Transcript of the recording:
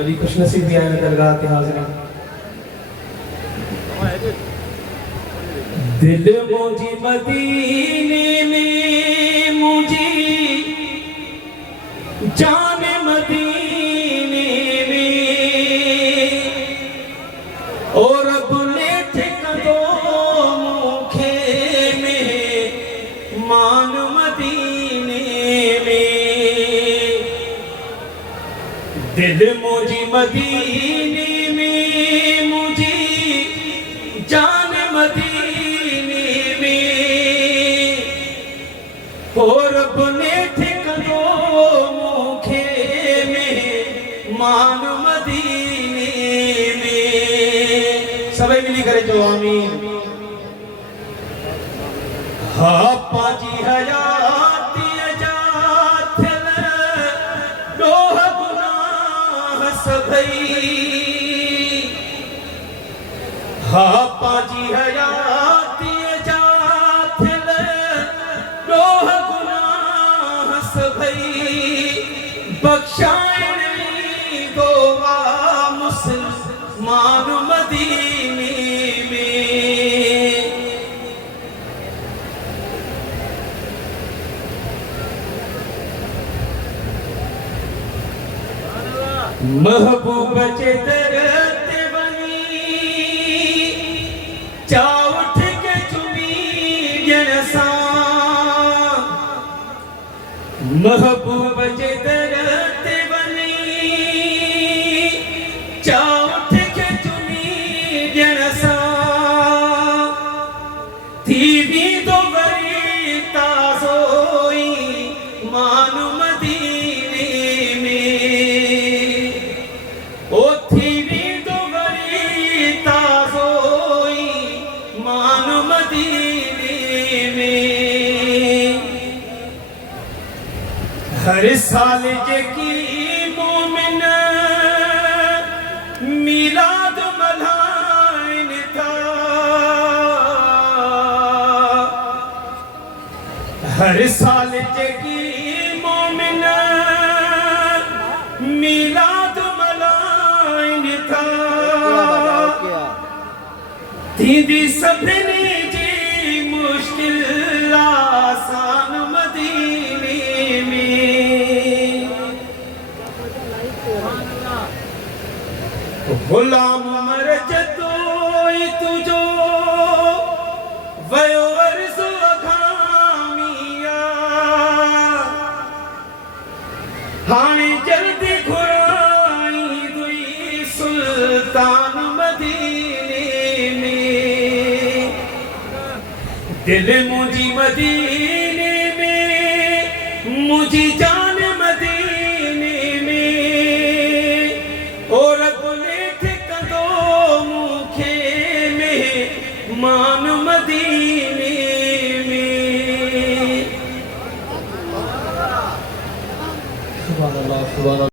बड़ी खुशनसीब भी आए दरगाह के हाज़िर। दिल मुझे मदीने में, मुझे जान मदीने में, और अपने ठिकानों में मान मदीने में। दिल मुझे मदीने में, मुझे जान मदीने में, और अपने ठिकानों में मान मदीने में। सभी मिली करे जो आमीन। हाँ पाजी हयाती अजात डोह गुनाह सभई। हाँ पाजी हयाती अजात डोह गुनाह सभई। बख्शाए नहीं गोवा मुसलमान मदीने में। महबूब चेतरते बनी चाउठ के चुमी जनसा। महबूब चेतरते बनी चाउठ के चुमी जनसा। थी भी तो बड़ी ताज़ोई मानु मदीने में। ओ थी भी तो बड़ी ताज़ोई मानु मदीने में। हर साल की मोमिन मिलाद मल्हाइन था। हर साल की मोमिन मिलाद मल्हाइन था। दीदी सबने जी मुश्किल आसान मदीने में। गुलाम मर जतोई तुझो वयो अर्ज़ अघामिया। हाणे जल्दी घुराई दुई सुल्तान मदीने में। दिल मुझी मदीने में, मुझी जान मदीने में, और अपने ठिकानों मुखे में मान मदीने में। सुभान अल्लाह सुभान अल्लाह।